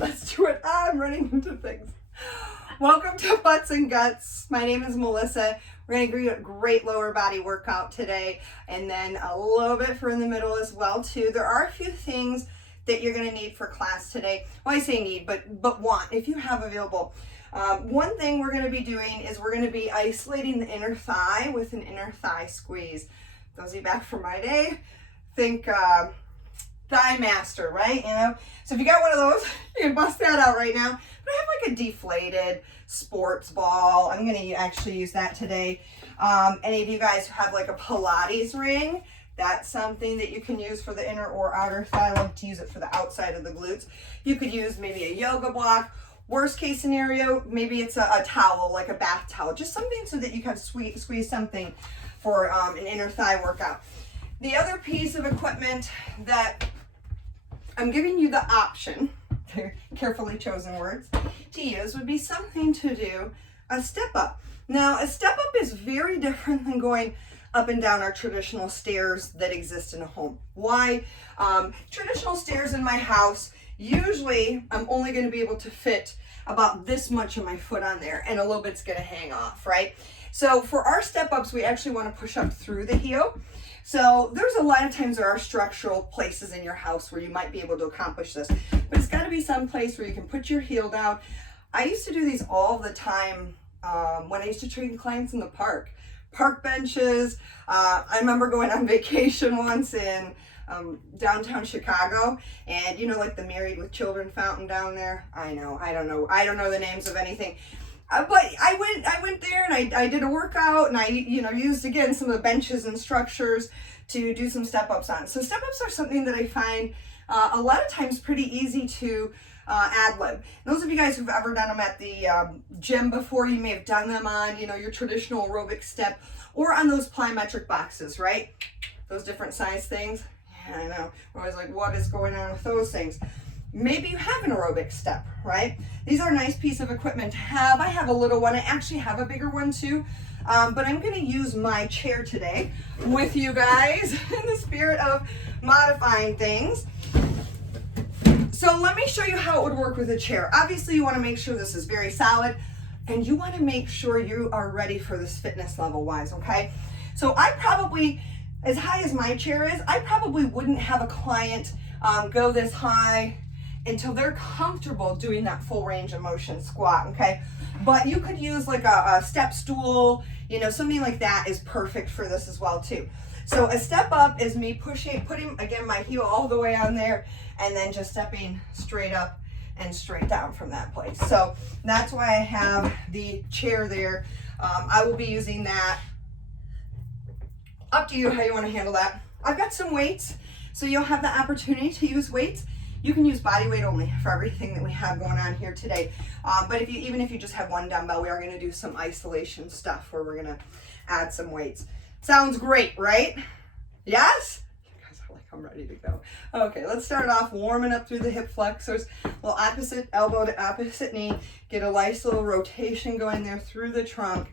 Let's do it. I'm running into things. Welcome to Butts and Guts. My name is Melissa. We're going to do a great lower body workout today, and then a little bit for in the middle as well too. There are a few things that you're going to need for class today. Well, I say need, but want if you have available. One thing we're going to be doing is we're going to be isolating the inner thigh with an inner thigh squeeze. Those of you back from my day, think Thigh Master, right? You know, so if you got one of those, you can bust that out right now. But I have like a deflated sports ball. I'm going to actually use that today. Any of you guys who have like a Pilates ring, that's something that you can use for the inner or outer thigh. I love to use it for the outside of the glutes. You could use maybe a yoga block. Worst case scenario, maybe it's a towel, like a bath towel, just something so that you can squeeze something for an inner thigh workout. The other piece of equipment that I'm giving you the option, carefully chosen words, to use would be something to do a step up. Now, a step up is very different than going up and down our traditional stairs that exist in a home. Why? Traditional stairs in my house, usually I'm only going to be able to fit about this much of my foot on there, and a little bit's going to hang off, right? So for our step ups, we actually want to push up through the heel. So there's a lot of times there are structural places in your house where you might be able to accomplish this, but it's got to be some place where you can put your heel down. I used to do these all the time when I used to train clients in the park benches. I remember going on vacation once in downtown Chicago, and you know, like the Married with Children fountain down there. I don't know the names of anything. But I went there and I did a workout, and I used again some of the benches and structures to do some step ups on. So step ups are something that I find a lot of times pretty easy to ad lib. Those of you guys who've ever done them at the gym before, you may have done them on your traditional aerobic step or on those plyometric boxes, right? Those different size things. Yeah, I know. We're always like, what is going on with those things? Maybe you have an aerobic step, right? These are a nice piece of equipment to have. I have a little one. I actually have a bigger one too. But I'm going to use my chair today with you guys in the spirit of modifying things. So let me show you how it would work with a chair. Obviously, you want to make sure this is very solid, and you want to make sure you are ready for this fitness level wise, okay? So I probably, as high as my chair is, I probably wouldn't have a client go this high until they're comfortable doing that full range of motion squat, okay? But you could use like a step stool, something like that is perfect for this as well too. So a step up is me putting again my heel all the way on there, and then just stepping straight up and straight down from that place. So that's why I have the chair there. I will be using that. Up to you how you want to handle that. I've got some weights, so you'll have the opportunity to use weights. You can use body weight only for everything that we have going on here today. But even if you just have one dumbbell, we are going to do some isolation stuff where we're going to add some weights. Sounds great, right? Yes? You guys are like, I'm ready to go. Okay, let's start off warming up through the hip flexors. Well, opposite elbow to opposite knee. Get a nice little rotation going there through the trunk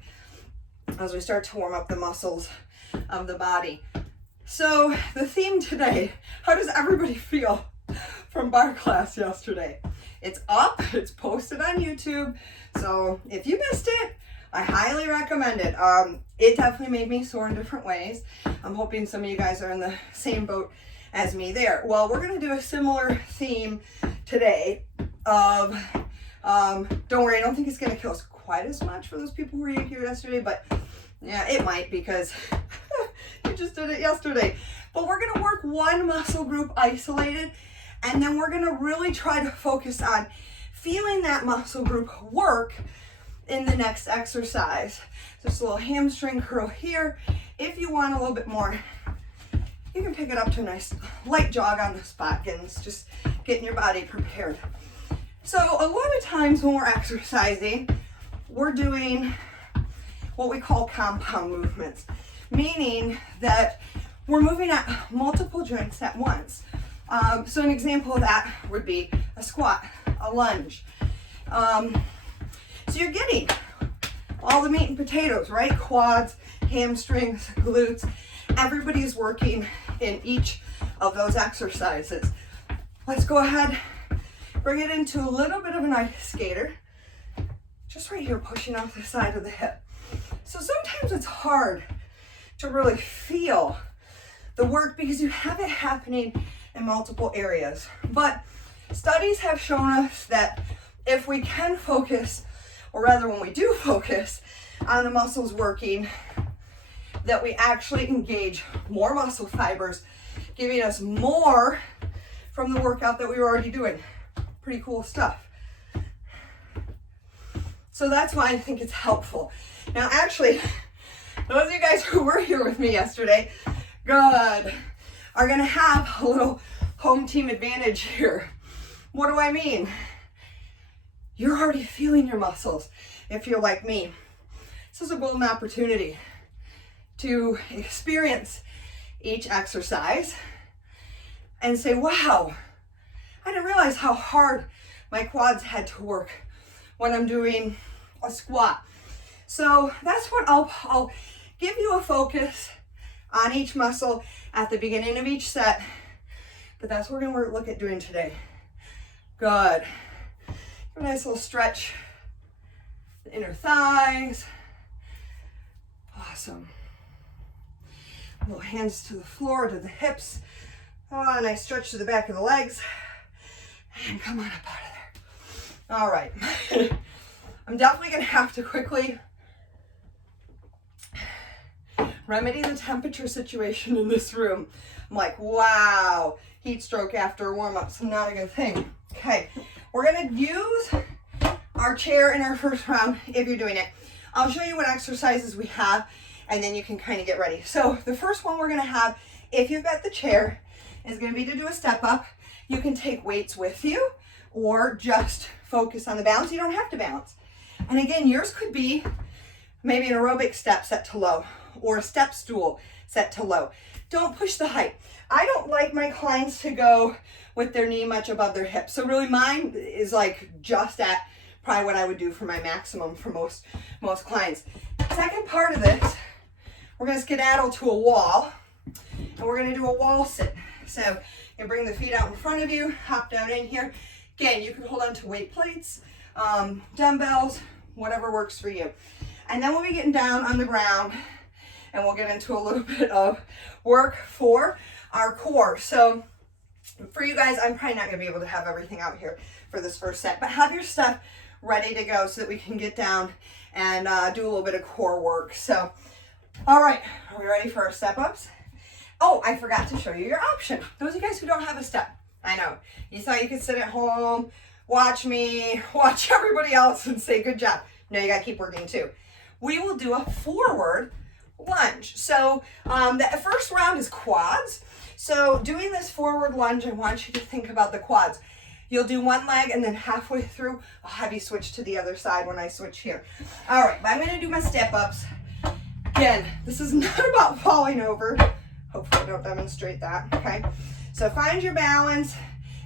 as we start to warm up the muscles of the body. So the theme today, how does everybody feel from bar class yesterday? It's up, it's posted on YouTube, so if you missed it, I highly recommend it. It definitely made me sore in different ways. I'm hoping some of you guys are in the same boat as me there. Well, we're going to do a similar theme today of, don't worry, I don't think it's going to kill us quite as much for those people who were here yesterday, but yeah, it might, because you just did it yesterday. But we're going to work one muscle group isolated, and then we're going to really try to focus on feeling that muscle group work in the next exercise. Just a little hamstring curl here. If you want a little bit more, you can pick it up to a nice light jog on the spot, just getting your body prepared. So a lot of times when we're exercising, we're doing what we call compound movements, meaning that we're moving at multiple joints at once. So an example of that would be a squat, a lunge. So you're getting all the meat and potatoes, right? Quads, hamstrings, glutes. Everybody's working in each of those exercises. Let's go ahead Bring it into a little bit of an ice skater. Just right here, pushing off the side of the hip. So sometimes it's hard to really feel the work because you have it happening in multiple areas. But studies have shown us that if we can focus, or rather when we do focus on the muscles working, that we actually engage more muscle fibers, giving us more from the workout that we were already doing. Pretty cool stuff. So that's why I think it's helpful. Now, actually, those of you guys who were here with me yesterday, good, are gonna have a little home team advantage here. What do I mean? You're already feeling your muscles if you're like me. This is a golden opportunity to experience each exercise and say, wow, I didn't realize how hard my quads had to work when I'm doing a squat. So that's what I'll give you a focus on each muscle at the beginning of each set, but that's what we're gonna look at doing today. Good. A nice little stretch, the inner thighs. Awesome. Little hands to the floor, to the hips. Oh, nice stretch to the back of the legs. And come on up out of there. All right. I'm definitely gonna have to quickly remedy the temperature situation in this room. I'm like, wow, heat stroke after a warm-up, so not a good thing. Okay, we're gonna use our chair in our first round if you're doing it. I'll show you what exercises we have and then you can kind of get ready. So the first one we're gonna have, if you've got the chair, is gonna be to do a step up. You can take weights with you or just focus on the balance. You don't have to balance. And again, yours could be maybe an aerobic step set to low or a step stool set to low. Don't push the height. I don't like my clients to go with their knee much above their hip. So really mine is like just at probably what I would do for my maximum for most clients. Second part of this, we're gonna skedaddle to a wall and we're gonna do a wall sit. So you bring the feet out in front of you, hop down in here. Again, you can hold on to weight plates, dumbbells, whatever works for you. And then we'll be getting down on the ground and we'll get into a little bit of work for our core. So for you guys, I'm probably not gonna be able to have everything out here for this first set, but have your stuff ready to go so that we can get down and do a little bit of core work. So, all right, are we ready for our step ups? Oh, I forgot to show you your option. Those of you guys who don't have a step, I know, you thought you could sit at home, watch me, watch everybody else and say, good job. No, you gotta keep working too. We will do a forward lunge. So the first round is quads. So doing this forward lunge, I want you to think about the quads. You'll do one leg and then halfway through, I'll have you switch to the other side when I switch here. All right, I'm gonna do my step ups. Again, this is not about falling over. Hopefully I don't demonstrate that, okay? So find your balance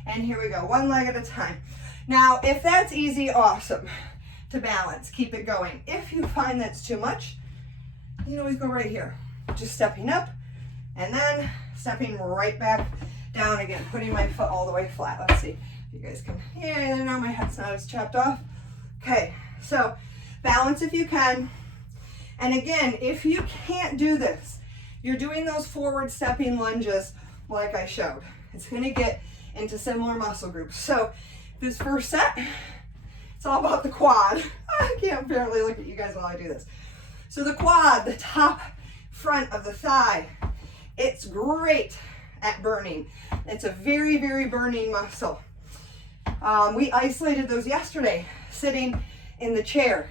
and here we go, one leg at a time. Now, if that's easy, awesome to balance, keep it going. If you find that's too much, you can always go right here. Just stepping up and then stepping right back down again, putting my foot all the way flat. Let's see if you guys can, yeah, now my head's not as chopped off. Okay, so balance if you can. And again, if you can't do this, you're doing those forward stepping lunges like I showed. It's gonna get into similar muscle groups. So this first set, it's all about the quad. I can't barely look at you guys while I do this. So the quad, the top front of the thigh, it's great at burning. It's a very, very burning muscle. We isolated those yesterday, sitting in the chair.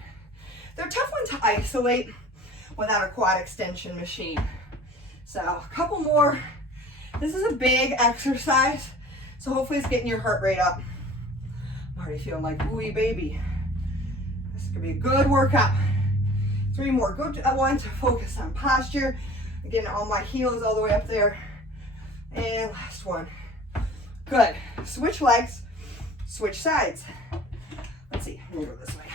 They're a tough one to isolate without a quad extension machine. So a couple more. This is a big exercise, so hopefully it's getting your heart rate up. I'm already feeling like, ooey baby. This is gonna be a good workout. 3 more. Good one to focus on posture. Again, all my heels all the way up there. And last one. Good. Switch legs, switch sides. Let's see, we'll go this way.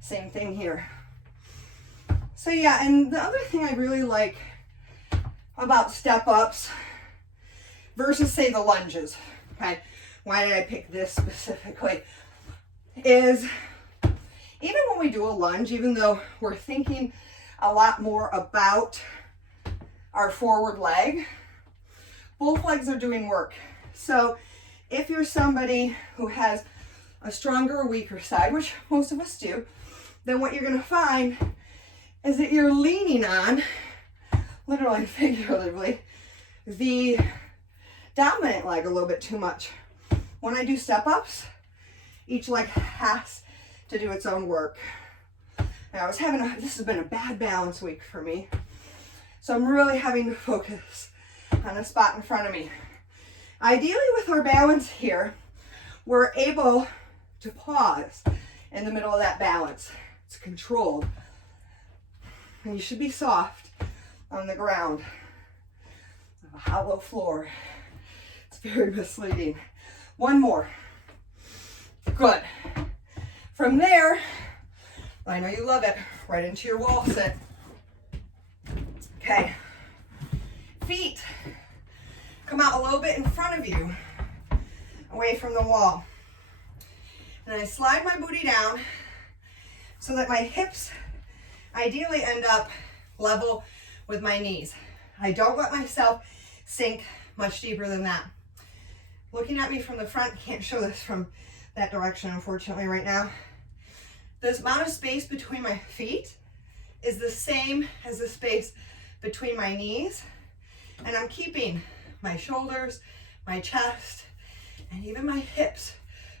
Same thing here. So yeah, and the other thing I really like about step ups versus say the lunges, okay? Why did I pick this specifically? Is even when we do a lunge, even though we're thinking a lot more about our forward leg, both legs are doing work. So if you're somebody who has a stronger or weaker side, which most of us do, then what you're gonna find is that you're leaning on, literally and figuratively, the dominant leg a little bit too much. When I do step-ups, each leg has to do its own work. Now this has been a bad balance week for me. So I'm really having to focus on a spot in front of me. Ideally with our balance here, we're able to pause in the middle of that balance. It's controlled. And you should be soft on the ground. A hollow floor. It's very misleading. One more. Good. From there, I know you love it, right into your wall sit. Okay. Feet come out a little bit in front of you, away from the wall. And I slide my booty down so that my hips ideally end up level with my knees. I don't let myself sink much deeper than that. Looking at me from the front, can't show this from that direction unfortunately right now. This amount of space between my feet is the same as the space between my knees, and I'm keeping my shoulders, my chest, and even my hips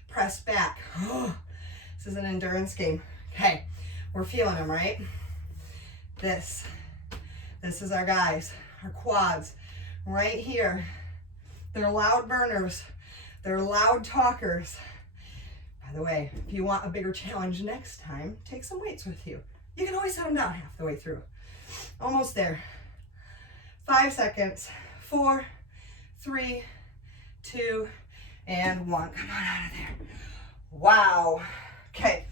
pressed back. Oh, this is an endurance game. Okay, we're feeling them, right? This is our guys, our quads, right here. They're loud burners. They're loud talkers. By the way, if you want a bigger challenge next time, take some weights with you. You can always set them down half the way through. Almost there. 5 seconds. 4, 3, 2, and 1. Come on out of there. Wow. Okay,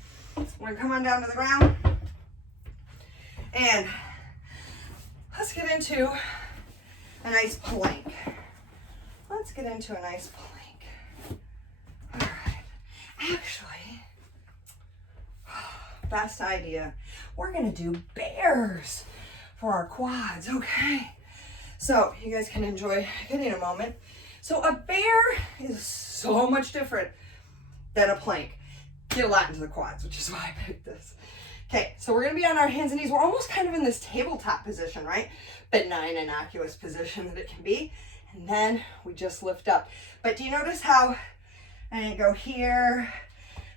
we're gonna come on down to the ground. And let's get into a nice plank. Let's get into a nice plank. All right. Actually, best idea. We're gonna do bears for our quads, okay? So you guys can enjoy getting a moment. So a bear is so much different than a plank. Get a lot into the quads, which is why I picked this. Okay, so we're gonna be on our hands and knees. We're almost kind of in this tabletop position, right? Benign, innocuous position that it can be. And then we just lift up. But do you notice how I didn't go here?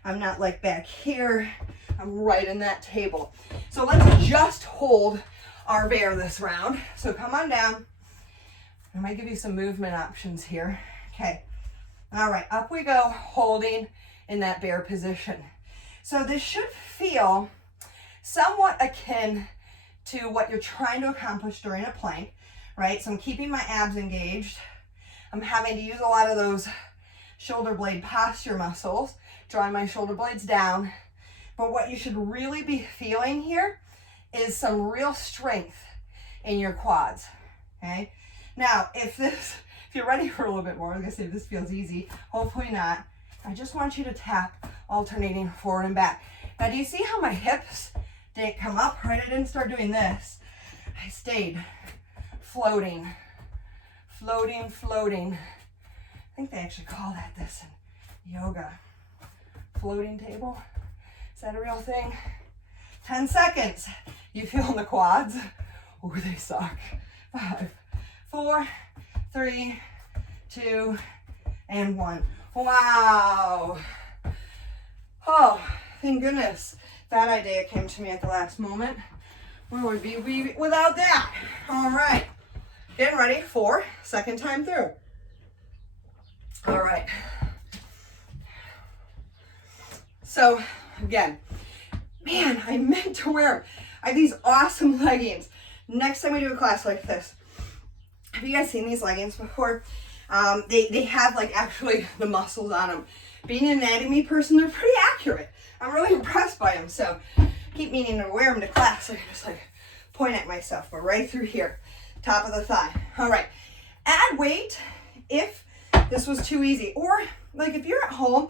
I'm not like back here. I'm right in that table. So let's just hold our bear this round. So come on down. I might give you some movement options here. Okay. All right, up we go, holding in that bear position. So this should feel somewhat akin to what you're trying to accomplish during a plank, right? So I'm keeping my abs engaged. I'm having to use a lot of those shoulder blade posture muscles, drawing my shoulder blades down. But what you should really be feeling here is some real strength in your quads, okay? Now, if you're ready for a little bit more, I was gonna say this feels easy, hopefully not. I just want you to tap, alternating forward and back. Now, do you see how my hips didn't come up, right? I didn't start doing this. I stayed floating, floating, floating. I think they actually call that this in yoga. Floating table. Is that a real thing? 10 seconds. You feel the quads? Oh, they suck. 5, 4, 3, 2, and 1. Wow. Oh, thank goodness that idea came to me at the last moment. Where would we be without that? All right. Getting ready for second time through. All right. So again, man, I meant to wear them. I have these awesome leggings. Next time we do a class like this, have you guys seen these leggings before? They have like actually the muscles on them. Being an anatomy person, they're pretty accurate. I'm really impressed by them. So keep meaning to wear them to class. I can just like point at myself, but right through here, top of the thigh. All right, add weight if this was too easy. Or like if you're at home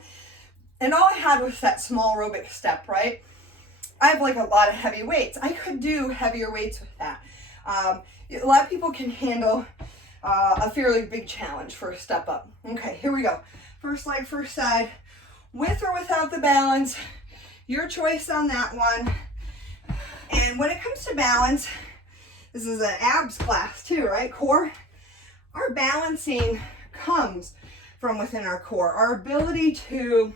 and all I had was that small aerobic step, right? I have like a lot of heavy weights. I could do heavier weights with that. A lot of people can handle a fairly big challenge for a step up. Okay, here we go. First leg, first side, with or without the balance, your choice on that one. And when it comes to balance, this is an abs class too, right? Core. Our balancing comes from within our core. Our ability to,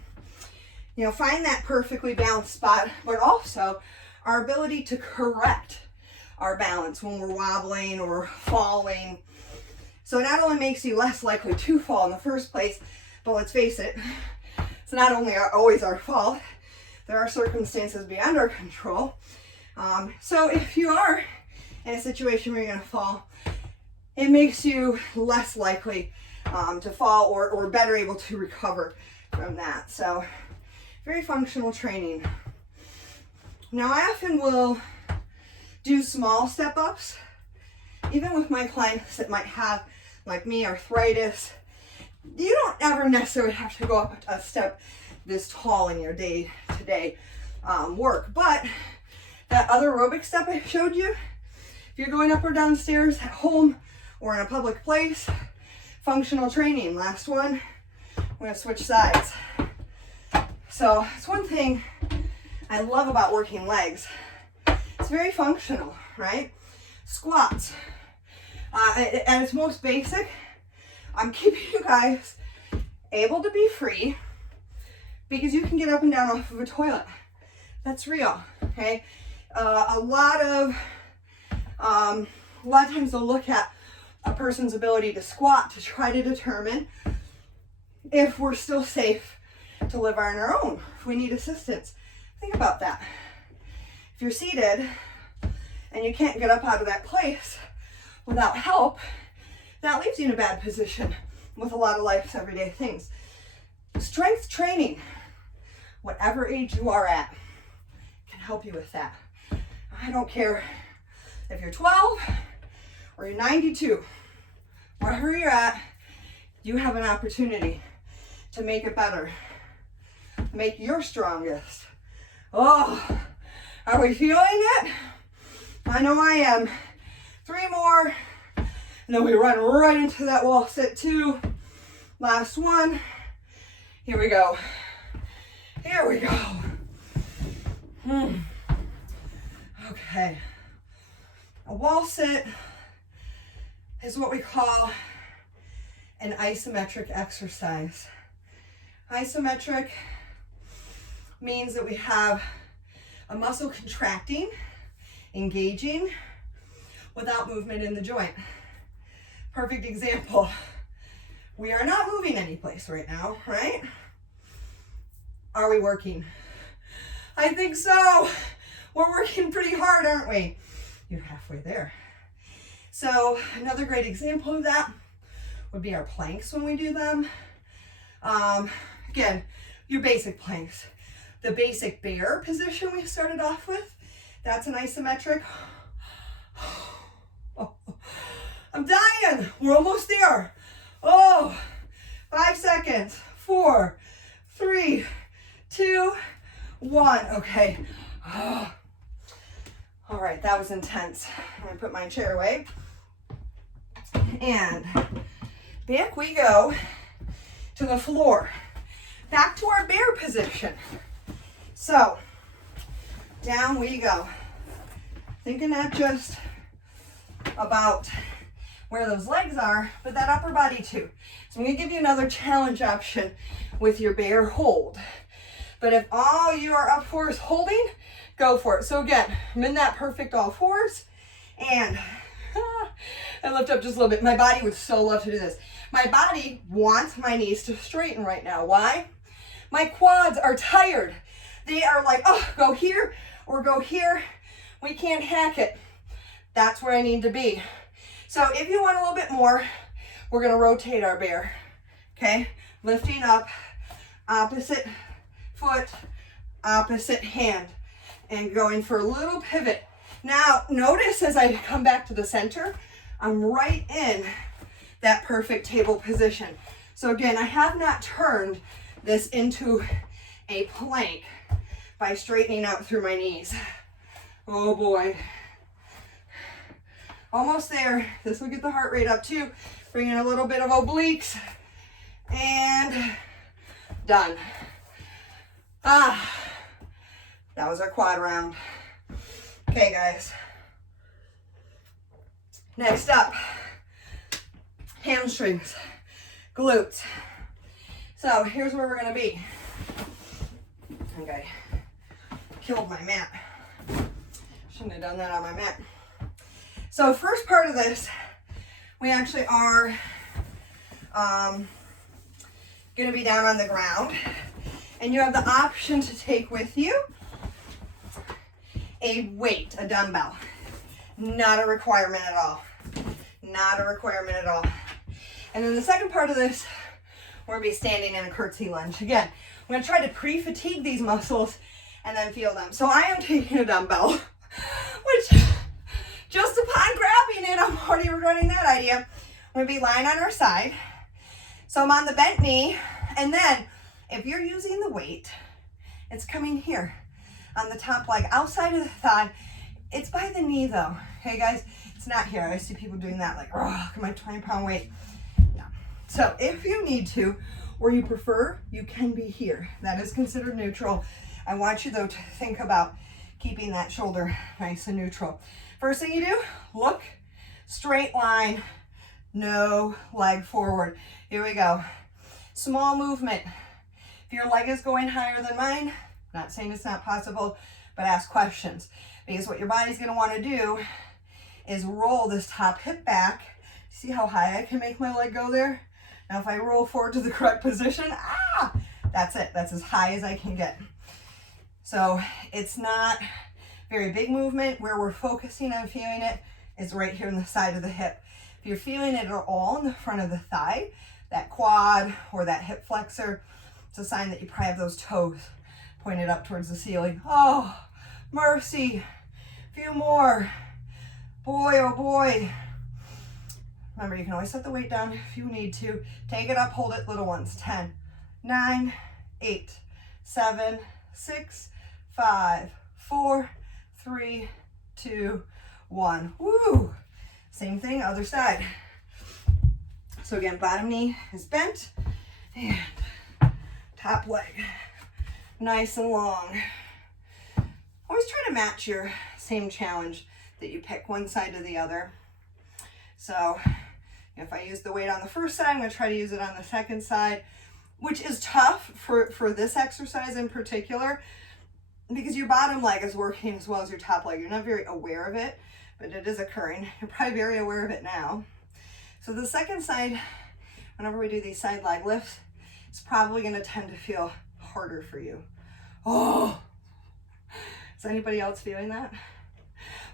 find that perfectly balanced spot, but also our ability to correct our balance when we're wobbling or falling. So it not only makes you less likely to fall in the first place, but let's face it, it's not only always our fault. There are circumstances beyond our control. So if you are in a situation where you're going to fall, it makes you less likely to fall or better able to recover from that. So very functional training. Now I often will do small step ups, even with my clients that might have, like me, arthritis. You don't ever necessarily have to go up a step this tall in your day-to-day work, but that other aerobic step I showed you, if you're going up or down stairs at home or in a public place, functional training. Last one, I'm gonna switch sides. So it's one thing I love about working legs. It's very functional, right? Squats. At its most basic, I'm keeping you guys able to be free because you can get up and down off of a toilet. That's real, okay? A lot of times they'll look at a person's ability to squat to try to determine if we're still safe to live on our own, if we need assistance. Think about that. If you're seated and you can't get up out of that place without help, that leaves you in a bad position with a lot of life's everyday things. Strength training, whatever age you are at, can help you with that. I don't care if you're 12 or you're 92, wherever you're at, you have an opportunity to make it better, make your strongest. Oh, are we feeling it? I know I am. 3 more, and then we run right into that wall sit 2. Last one. Here we go. Here we go. Okay. A wall sit is what we call an isometric exercise. Isometric means that we have a muscle contracting, engaging, without movement in the joint. Perfect example. We are not moving anyplace right now, right? Are we working? I think so. We're working pretty hard, aren't we? You're halfway there. So another great example of that would be our planks when we do them. Again, your basic planks. The basic bear position we started off with, that's an isometric. I'm dying. We're almost there. 5 seconds. 4, 3, 2, 1. Okay. All right, that was intense. I'm gonna put my chair away. And back we go to the floor. Back to our bear position. So, down we go. Thinking not just about where those legs are, but that upper body too. So I'm gonna give you another challenge option with your bear hold. But if all you are up for is holding, go for it. So again, I'm in that perfect all fours, and I lift up just a little bit. My body would so love to do this. My body wants my knees to straighten right now. Why? My quads are tired. They are like, oh, go here or go here. We can't hack it. That's where I need to be. So if you want a little bit more, we're gonna rotate our bear, okay? Lifting up, opposite foot, opposite hand, and going for a little pivot. Now, notice as I come back to the center, I'm right in that perfect table position. So again, I have not turned this into a plank by straightening out through my knees. Oh boy. Almost there. This will get the heart rate up too. Bring in a little bit of obliques. And done. That was our quad round. Okay, guys. Next up, hamstrings, glutes. So here's where we're gonna be. Okay, killed my mat. Shouldn't have done that on my mat. So first part of this, we actually are gonna be down on the ground, and you have the option to take with you a weight, a dumbbell. Not a requirement at all. Not a requirement at all. And then the second part of this, we're gonna be standing in a curtsy lunge. Again, I'm gonna try to pre-fatigue these muscles and then feel them. So I am taking a dumbbell, which just upon grabbing it, I'm already regretting that idea. I'm gonna be lying on our side. So I'm on the bent knee, and then if you're using the weight, it's coming here on the top leg, outside of the thigh. It's by the knee though, okay guys? It's not here. I see people doing that like, oh, look at my 20-pound weight. No. So if you need to, or you prefer, you can be here. That is considered neutral. I want you though to think about keeping that shoulder nice and neutral. First thing you do, look, straight line, no leg forward. Here we go. Small movement. If your leg is going higher than mine, not saying it's not possible, but ask questions. Because what your body's gonna wanna do is roll this top hip back. See how high I can make my leg go there? Now if I roll forward to the correct position, that's it. That's as high as I can get. So it's not very big movement. Where we're focusing on feeling it is right here in the side of the hip. If you're feeling it at all in the front of the thigh, that quad or that hip flexor, it's a sign that you probably have those toes pointed up towards the ceiling. Oh, mercy. Few more. Boy, oh boy. Remember, you can always set the weight down if you need to. Take it up, hold it, little ones. 10, 9, 8, 7, 6, 5, 4, 3, 2, 1. Woo! Same thing, other side. So again, bottom knee is bent and top leg nice and long. Always try to match your same challenge that you pick one side to the other. So if I use the weight on the first side, I'm going to try to use it on the second side, which is tough for this exercise in particular, because your bottom leg is working as well as your top leg. You're not very aware of it, but it is occurring. You're probably very aware of it now. So the second side, whenever we do these side leg lifts, it's probably going to tend to feel harder for you. Oh, is anybody else feeling that?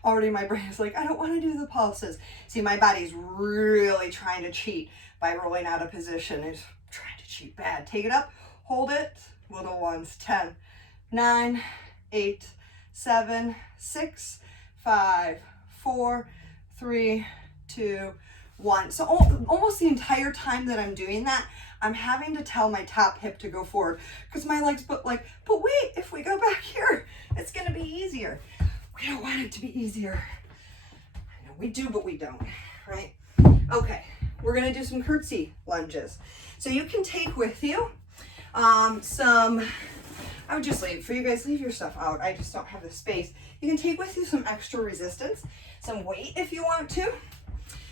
Already my brain is like, I don't want to do the pulses. See, my body's really trying to cheat by rolling out of position. It's trying to cheat bad. Take it up, hold it, little ones. 10, 9, 8, 7, 6, 5, 4, 3, 2, 1. So almost the entire time that I'm doing that, I'm having to tell my top hip to go forward because my legs but wait, if we go back here, it's going to be easier. We don't want it to be easier. I know we do, but we don't, right? Okay, we're going to do some curtsy lunges. So you can take with you some, I would just leave, for you guys, leave your stuff out. I just don't have the space. You can take with you some extra resistance, some weight if you want to,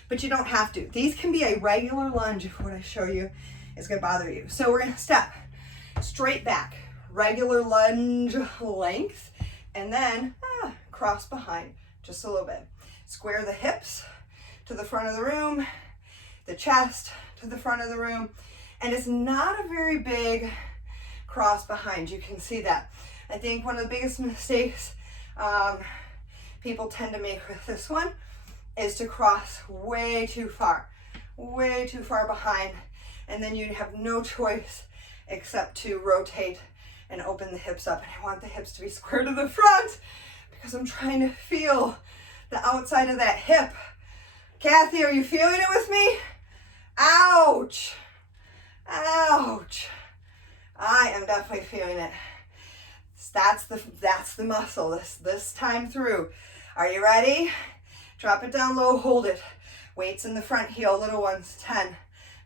but you don't have to. These can be a regular lunge if what I show you is going to bother you. So we're going to step straight back, regular lunge length, and then cross behind just a little bit. Square the hips to the front of the room, the chest to the front of the room, and it's not a very big cross behind. You can see that. I think one of the biggest mistakes people tend to make with this one is to cross way too far behind, and then you have no choice except to rotate and open the hips up. And I want the hips to be square to the front because I'm trying to feel the outside of that hip. Kathy, are you feeling it with me? Ouch. Ouch. I am definitely feeling it. That's the muscle this time through. Are you ready? Drop it down low, hold it. Weights in the front heel, little ones. 10,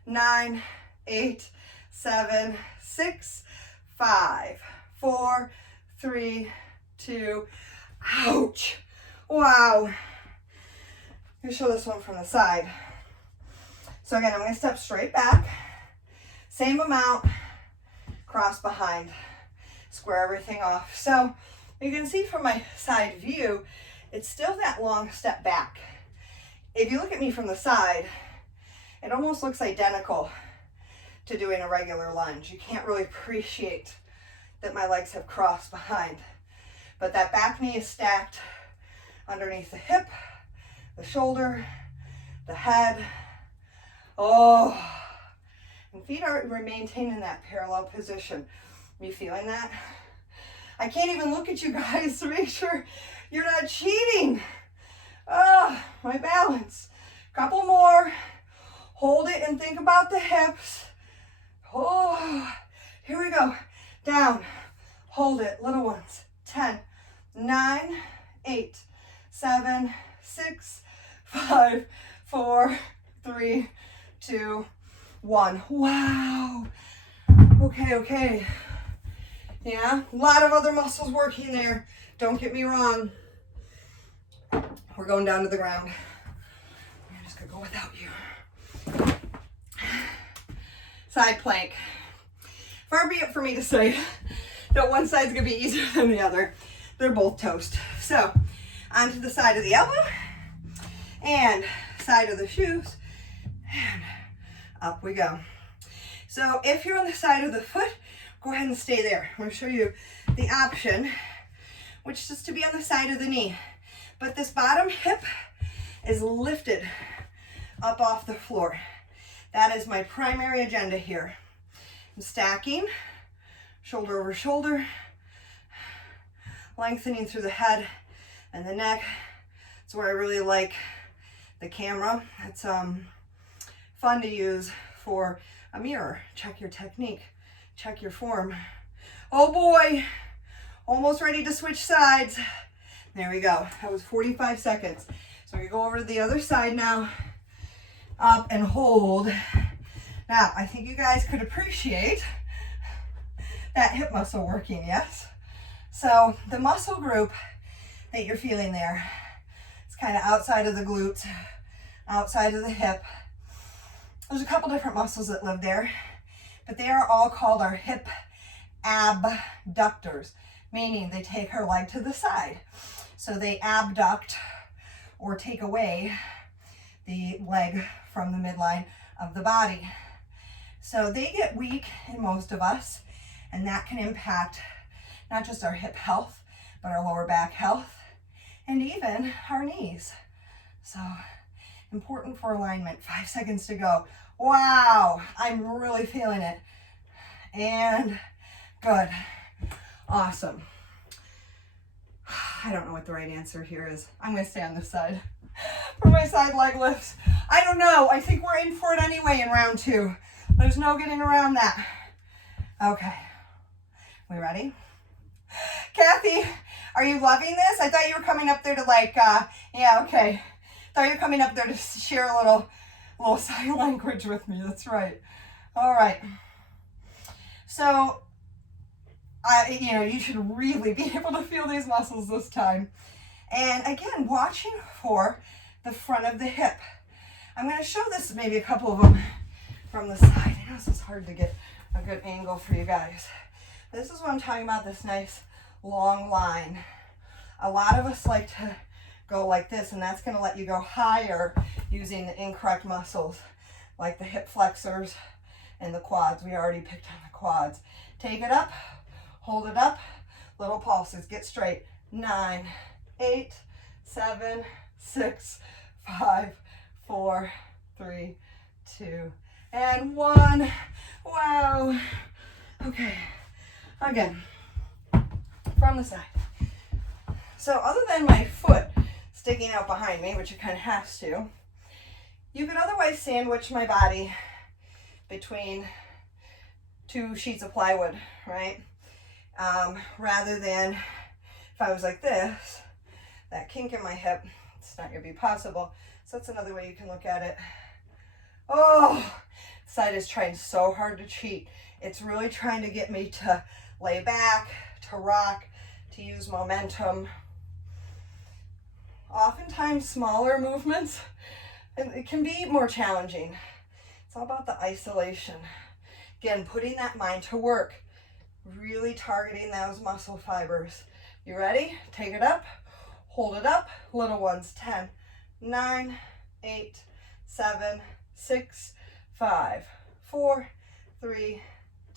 9, 8, 7, 6, 5, 4, 3, 2. Ouch. Wow. Let me show this one from the side. So again, I'm going to step straight back. Same amount. Cross behind. Square everything off. So you can see from my side view, it's still that long step back. If you look at me from the side, it almost looks identical to doing a regular lunge. You can't really appreciate that my legs have crossed behind. But that back knee is stacked underneath the hip, the shoulder, the head. Oh, and feet are maintained in that parallel position. You feeling that? I can't even look at you guys to make sure you're not cheating. Oh, my balance. Couple more. Hold it and think about the hips. Oh, here we go. Down. Hold it, little ones. 10, 9, 8, 7, 6, 5, 4, 3, 2, 1. Wow. Okay. Yeah, a lot of other muscles working there. Don't get me wrong. We're going down to the ground. I'm just gonna go without you. Side plank. Far be it for me to say that one side's gonna be easier than the other. They're both toast. So, onto the side of the elbow and side of the shoes, and up we go. So if you're on the side of the foot, go ahead and stay there. I'm going to show you the option, which is to be on the side of the knee. But this bottom hip is lifted up off the floor. That is my primary agenda here. I'm stacking, shoulder over shoulder, lengthening through the head and the neck. That's where I really like the camera. It's fun to use for a mirror. Check your technique, check your form. Oh boy, almost ready to switch sides. There we go. That was 45 seconds. So we go over to the other side now. Up and hold. Now, I think you guys could appreciate that hip muscle working, yes? So the muscle group that you're feeling there, it's kind of outside of the glutes, outside of the hip. There's a couple different muscles that live there, but they are all called our hip abductors, meaning they take her leg to the side. So they abduct or take away the leg from the midline of the body. So they get weak in most of us, and that can impact not just our hip health, but our lower back health, and even our knees. So important for alignment. 5 seconds to go. Wow, I'm really feeling it. And good. Awesome. I don't know what the right answer here is. I'm going to stay on this side for my side leg lifts. I don't know. I think we're in for it anyway in round 2. There's no getting around that. Okay. We ready? Kathy, are you loving this? I thought you were coming up there to yeah, okay. Thought you were coming up there to share a little sign language with me. That's right. All right. So, you should really be able to feel these muscles this time. And again, watching for the front of the hip. I'm going to show this, maybe a couple of them from the side. I know this is hard to get a good angle for you guys. This is what I'm talking about, this nice long line. A lot of us like to go like this, and that's going to let you go higher using the incorrect muscles, like the hip flexors and the quads. We already picked on the quads. Take it up, hold it up, little pulses, get straight. 9, 8, 7, 6, 5, 4, 3, 2, and 1. Wow. Okay, again, from the side. So other than my foot sticking out behind me, which it kind of has to, You could otherwise sandwich my body between two sheets of plywood, right? Rather than if I was like this, that kink in my hip, it's not gonna be possible. So that's another way you can look at it. Oh, side is trying so hard to cheat. It's really trying to get me to lay back, to rock, to use momentum. Oftentimes smaller movements, and it can be more challenging. It's all about the isolation. Again, putting that mind to work, really targeting those muscle fibers. You ready? Take it up, hold it up. Little ones, 10, 9, 8, 7, 6, 5, 4, 3,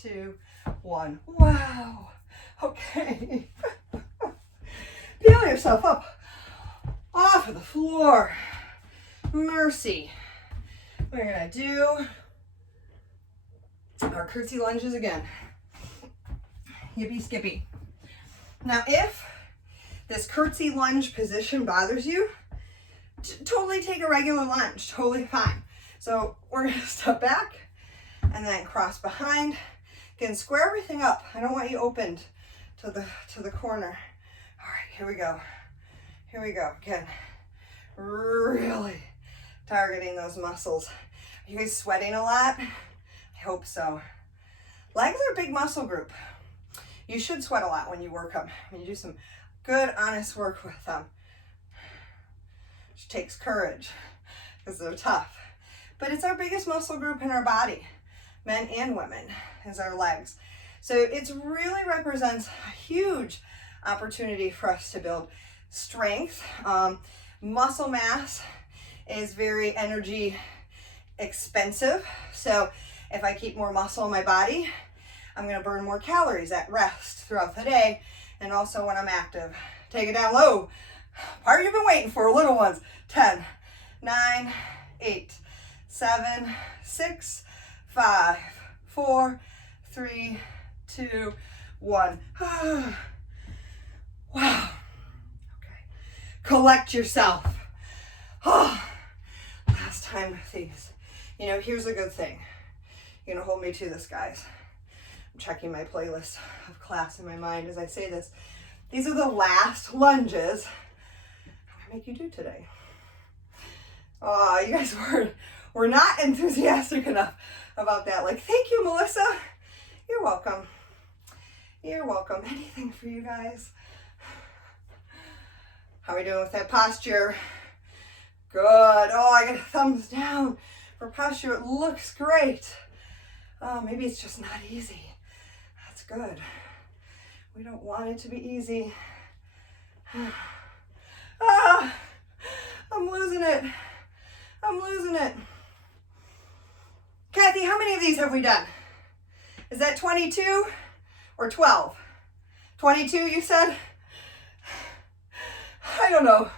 2, 1. Wow. Okay. Peel yourself up off of the floor. Mercy. We're gonna do our curtsy lunges again. Yippee skippy. Now, if this curtsy lunge position bothers you, totally take a regular lunge, totally fine. So we're gonna step back and then cross behind. Again, square everything up. I don't want you opened to the corner. All right, here we go. Here we go. Again, really targeting those muscles. Are you guys sweating a lot? I hope so. Legs are a big muscle group. You should sweat a lot when you work them, when you do some good, honest work with them. Which takes courage because they're tough. But it's our biggest muscle group in our body, men and women, is our legs. So it really represents a huge opportunity for us to build strength. Muscle mass is very energy expensive. So if I keep more muscle in my body, I'm going to burn more calories at rest throughout the day and also when I'm active. Take it down low. Part you've been waiting for, little ones. 10, 9, 8, 7, 6, 5, 4, 3, 2, 1. Wow. Okay. Collect yourself. Last time with these. You know, here's a good thing. You're going to hold me to this, guys. I'm checking my playlist of class in my mind as I say this. These are the last lunges I'm going to make you do today. Oh, you guys were not enthusiastic enough about that. Like, thank you, Melissa. You're welcome. You're welcome. Anything for you guys. How are we doing with that posture? Good. Oh, I got a thumbs down for posture. It looks great. Oh, maybe it's just not easy. That's good. We don't want it to be easy. Ah, I'm losing it. I'm losing it. Kathy, how many of these have we done? Is that 22 or 12? 22, you said? I don't know.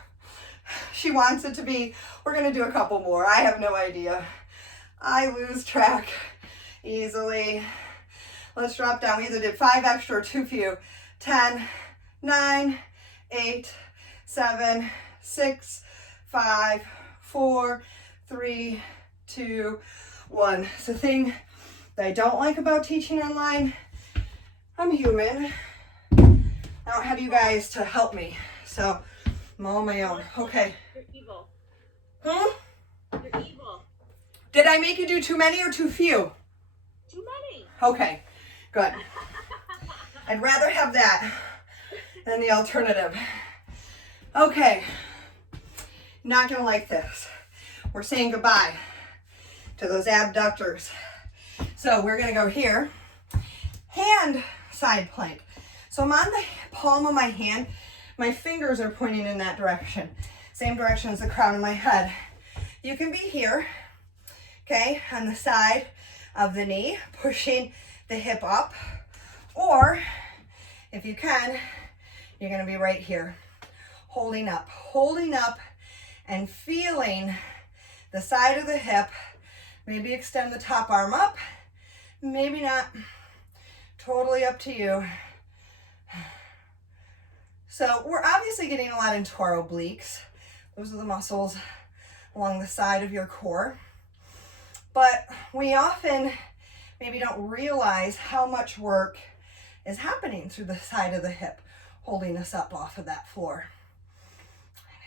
She wants it to be. We're going to do a couple more. I have no idea. I lose track easily. Let's drop down. We either did 5 extra or 2 few. 10, 9, 8, 7, 6, 5, 4, 3, 2, 1. It's the thing that I don't like about teaching online. I'm human. I don't have you guys to help me. So I'm all on my own. Okay. You're evil. You're evil. Did I make you do too many or too few? Too many. Okay, good. I'd rather have that than the alternative. Okay, not gonna like this. We're saying goodbye to those abductors. So we're gonna go here, hand side plank. So I'm on the palm of my hand. My fingers are pointing in that direction. Same direction as the crown of my head. You can be here, okay, on the side of the knee, pushing the hip up. Or, if you can, you're gonna be right here, holding up, and feeling the side of the hip. Maybe extend the top arm up, maybe not. Totally up to you. So we're obviously getting a lot into our obliques. Those are the muscles along the side of your core. But we often maybe don't realize how much work is happening through the side of the hip, holding us up off of that floor.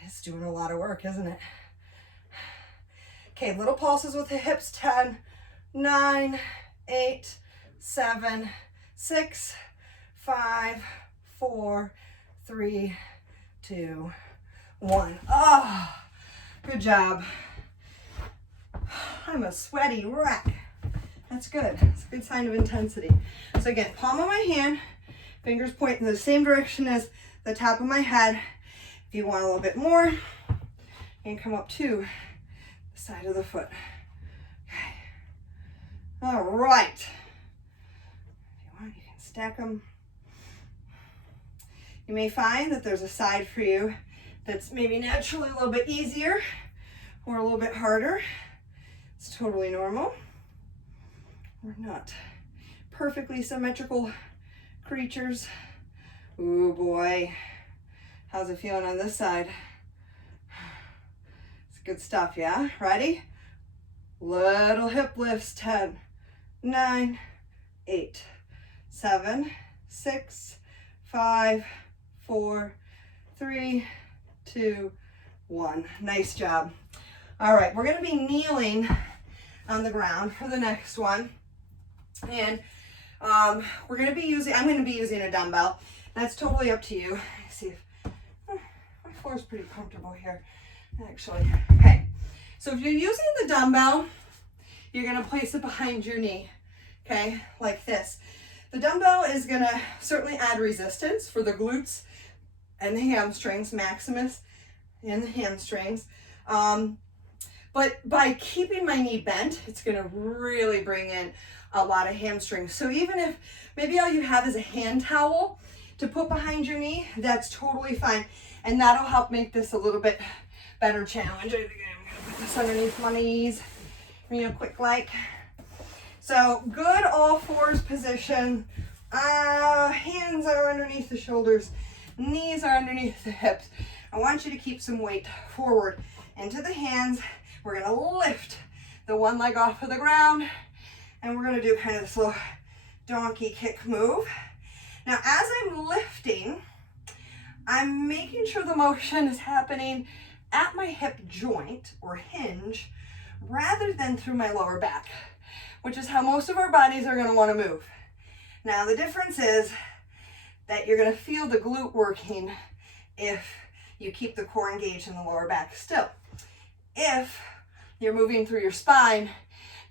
It's doing a lot of work, isn't it? Okay, little pulses with the hips. 10, 9, 8, 7, 6, 5, 4, 3, 2, 1. Oh, good job. I'm a sweaty wreck. That's good. It's a good sign of intensity. So again, palm of my hand, fingers point in the same direction as the top of my head. If you want a little bit more, you can come up to the side of the foot. Okay. All right. If you want, you can stack them. You may find that there's a side for you that's maybe naturally a little bit easier or a little bit harder. It's totally normal. We're not perfectly symmetrical creatures. Ooh boy. How's it feeling on this side? It's good stuff, yeah? Ready? Little hip lifts. 10, 9, 8, 7, 6, 5, 4, 3, 2, 1. Nice job. All right, we're going to be kneeling on the ground for the next one. And I'm going to be using a dumbbell. That's totally up to you. Let's see if my floor is pretty comfortable here, actually. Okay, so if you're using the dumbbell, you're going to place it behind your knee, okay, like this. The dumbbell is going to certainly add resistance for the glutes and the hamstrings, maximus and the hamstrings. But by keeping my knee bent, it's going to really bring in a lot of hamstrings. So even if maybe all you have is a hand towel to put behind your knee, that's totally fine. And that'll help make this a little bit better challenge. I'm going to put this underneath my knees, quick like. So good all fours position. Hands are underneath the shoulders. Knees are underneath the hips. I want you to keep some weight forward into the hands. We're going to lift the one leg off of the ground, and we're going to do kind of this little donkey kick move. Now, as I'm lifting, I'm making sure the motion is happening at my hip joint or hinge rather than through my lower back, which is how most of our bodies are going to want to move. Now, the difference is that you're going to feel the glute working if you keep the core engaged in the lower back still. If you're moving through your spine,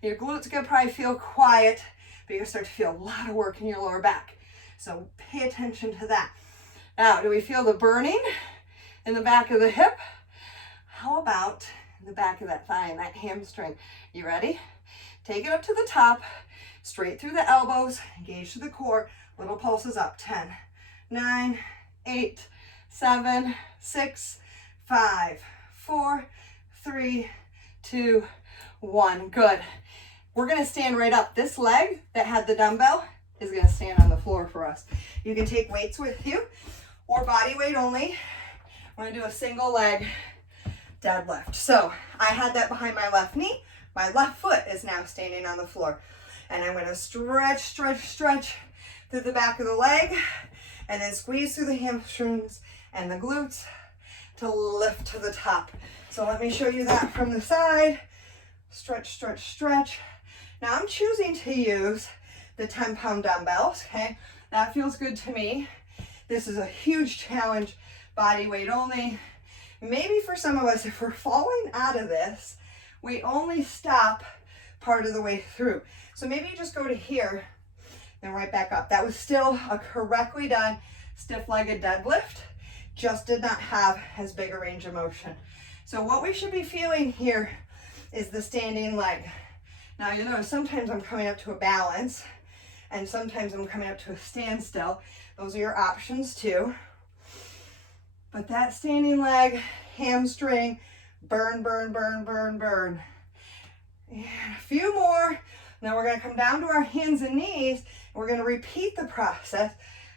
your glutes are going to probably feel quiet, but you're going to start to feel a lot of work in your lower back. So pay attention to that. Now, do we feel the burning in the back of the hip? How about in the back of that thigh and that hamstring? You ready? Take it up to the top, straight through the elbows, engage to the core, little pulses up. 10, 9, 8, 7, 6, 5, 4, 3, 2, 1. Good. We're going to stand right up. This leg that had the dumbbell is going to stand on the floor for us. You can take weights with you or body weight only. We're going to do a single leg deadlift. So I had that behind my left knee. My left foot is now standing on the floor. And I'm going to stretch, stretch, stretch through the back of the leg and then squeeze through the hamstrings and the glutes to lift to the top. So let me show you that from the side. Stretch, stretch, stretch. Now I'm choosing to use the 10-pound dumbbells, okay? That feels good to me. This is a huge challenge, body weight only. Maybe for some of us, if we're falling out of this, we only stop part of the way through. So maybe you just go to here and right back up. That was still a correctly done stiff-legged deadlift, just did not have as big a range of motion. So what we should be feeling here is the standing leg. Now you notice sometimes I'm coming up to a balance and sometimes I'm coming up to a standstill. Those are your options too. But that standing leg, hamstring, burn, burn, burn, burn, burn. And a few more. Now we're going to come down to our hands and knees. We're going to repeat the process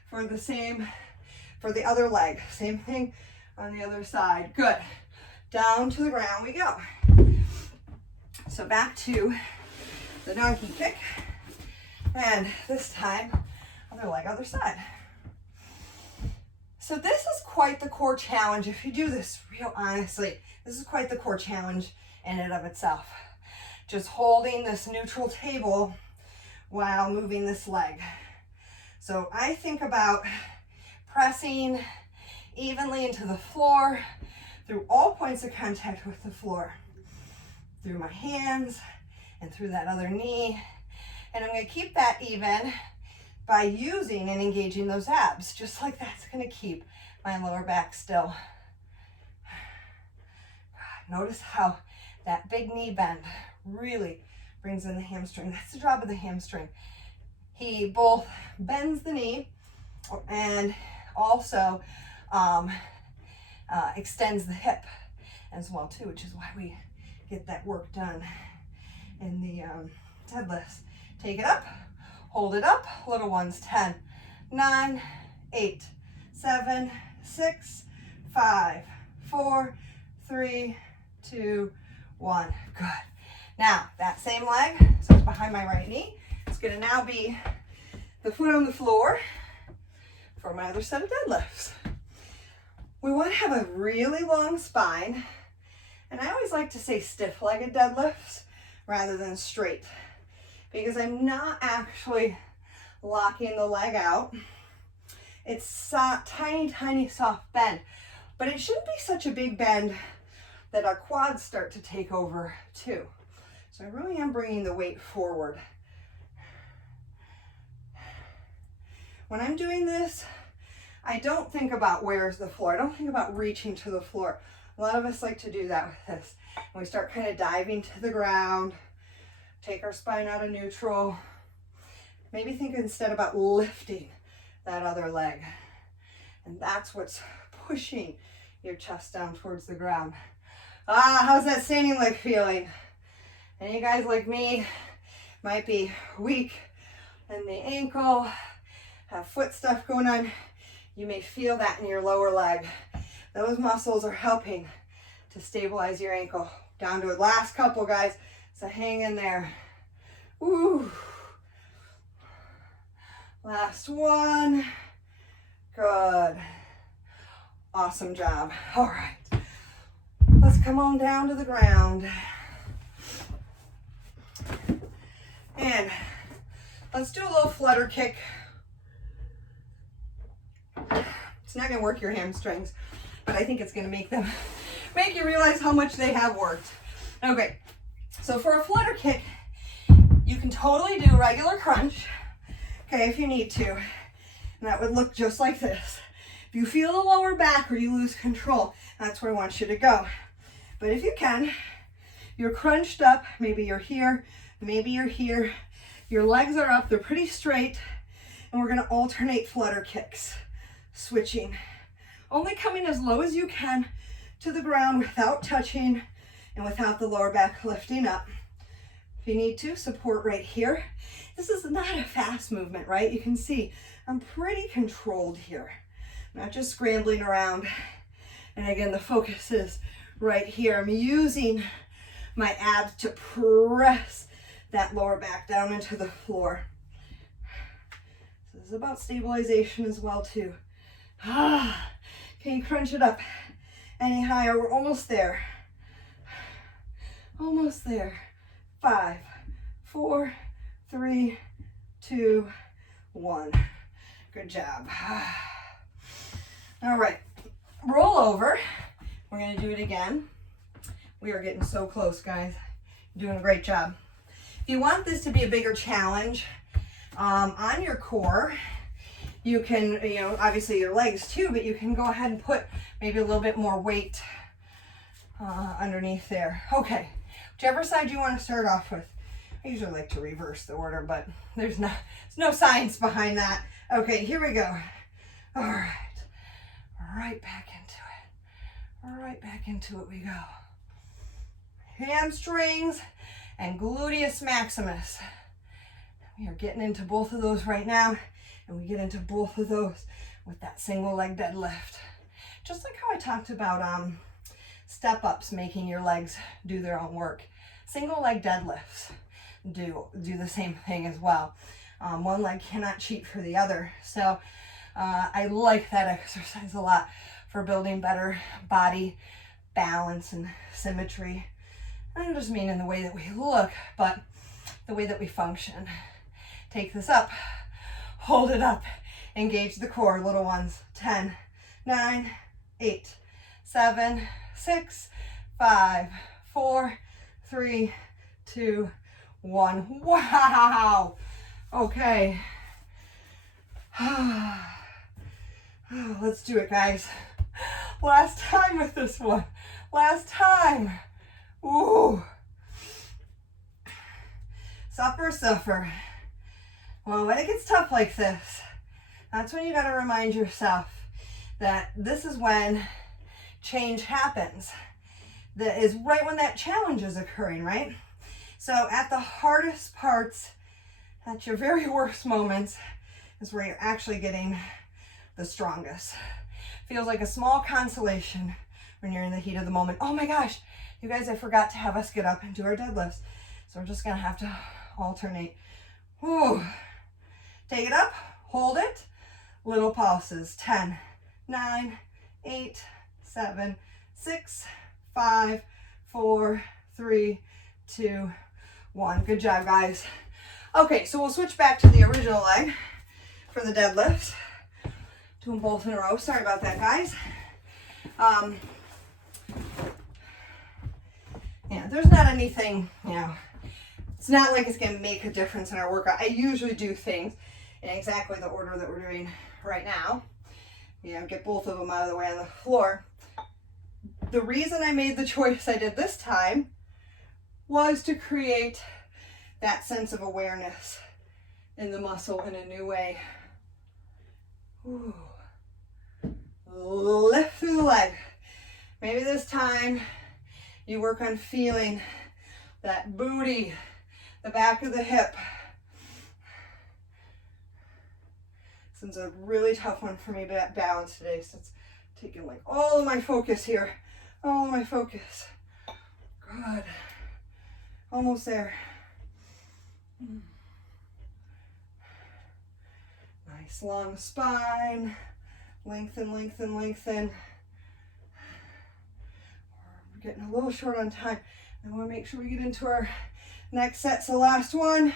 for the other leg. Same thing on the other side. Good. down to the ground we go. So back to the donkey kick. And this time, other leg, other side. So this is quite the core challenge. If you do this real honestly, this is quite the core challenge in and of itself. Just holding this neutral table while moving this leg. So I think about pressing evenly into the floor through all points of contact with the floor, through my hands and through that other knee. And I'm going to keep that even by using and engaging those abs. Just like that's going to keep my lower back still. Notice how that big knee bend really brings in the hamstring. That's the job of the hamstring. He both bends the knee and also extends the hip as well too, which is why we get that work done in the deadlifts. Take it up, hold it up, little ones, 10, 9, 8, 7, 6, 5, 4, 3, 2, 1. Good. Now, that same leg, so it's behind my right knee, it's gonna now be the foot on the floor for my other set of deadlifts. We want to have a really long spine, and I always like to say stiff-legged deadlifts rather than straight, because I'm not actually locking the leg out. It's a tiny, tiny soft bend, but it shouldn't be such a big bend that our quads start to take over too. So I really am bringing the weight forward. When I'm doing this, I don't think about where's the floor. I don't think about reaching to the floor. A lot of us like to do that with this. And we start kind of diving to the ground, take our spine out of neutral. Maybe think instead about lifting that other leg. And that's what's pushing your chest down towards the ground. How's that standing leg feeling? And you guys like me might be weak in the ankle, have foot stuff going on. You may feel that in your lower leg. Those muscles are helping to stabilize your ankle. Down to a last couple, guys. So hang in there. Woo. Last one. Good. Awesome job. All right. Let's come on down to the ground. And let's do a little flutter kick. It's not going to work your hamstrings, but I think it's going to make you realize how much they have worked. Okay, so for a flutter kick, you can totally do a regular crunch, okay, if you need to. And that would look just like this. If you feel the lower back or you lose control, that's where I want you to go. But if you can, you're crunched up, maybe you're here, maybe you're here, your legs are up, they're pretty straight, and we're going to alternate flutter kicks. Switching, only coming as low as you can to the ground without touching and without the lower back lifting up. If you need to, support right here. This is not a fast movement, right? You can see I'm pretty controlled here, not just scrambling around. And again, the focus is right here. I'm using my abs to press that lower back down into the floor. So this is about stabilization as well too. Can you crunch it up any higher? We're almost there. Almost there. 5, 4, 3, 2, 1. Good job. All right, roll over. We're going to do it again. We are getting so close, guys. You're doing a great job. If you want this to be a bigger challenge on your core, you can, obviously your legs too, but you can go ahead and put maybe a little bit more weight underneath there. Okay, whichever side you want to start off with. I usually like to reverse the order, but there's no science behind that. Okay, here we go. All right, right back into it. Right back into it we go. Hamstrings and gluteus maximus. We are getting into both of those right now. And we get into both of those with that single leg deadlift. Just like how I talked about step ups, making your legs do their own work. Single leg deadlifts do the same thing as well. One leg cannot cheat for the other. So I like that exercise a lot for building better body balance and symmetry. I don't just mean in the way that we look, but the way that we function. Take this up, hold it up, engage the core, little ones. 10, 9, 8, 7, 6, 5, 4, 3, 2, 1. Wow. Okay. Let's do it, guys. Last time with this one. Last time. Ooh. Suffer, suffer. Well, when it gets tough like this, that's when you got to remind yourself that this is when change happens. That is right when that challenge is occurring, right? So at the hardest parts, at your very worst moments, is where you're actually getting the strongest. Feels like a small consolation when you're in the heat of the moment. Oh my gosh, you guys, I forgot to have us get up and do our deadlifts. So we're just gonna have to alternate. Whew. Take it up, hold it, little pulses. 10, 9, 8, 7, 6, 5, 4, 3, 2, 1. Good job, guys. Okay, so we'll switch back to the original leg for the deadlifts. Do them both in a row. Sorry about that, guys. Yeah, there's not anything, it's not like it's going to make a difference in our workout. I usually do things in exactly the order that we're doing right now. Get both of them out of the way on the floor. The reason I made the choice I did this time was to create that sense of awareness in the muscle in a new way. Ooh. Lift through the leg. Maybe this time you work on feeling that booty, the back of the hip. This is a really tough one for me to balance today, so it's taking like all of my focus here. All of my focus. Good. Almost there. Nice long spine. Lengthen, lengthen, lengthen. We're getting a little short on time. I want to make sure we get into our next set. It's the last one.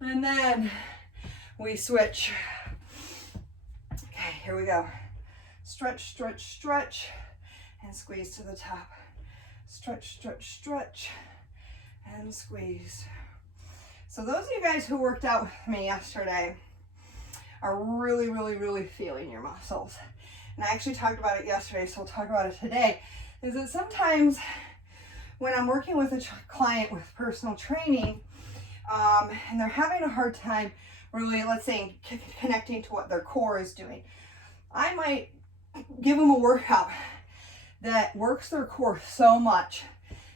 And then we switch. Okay, here we go. Stretch, stretch, stretch. And squeeze to the top. Stretch, stretch, stretch. And squeeze. So those of you guys who worked out with me yesterday are really, really, really feeling your muscles. And I actually talked about it yesterday, so we'll talk about it today. Is that sometimes when I'm working with a client with personal training, and they're having a hard time really, let's say, connecting to what their core is doing, I might give them a workout that works their core so much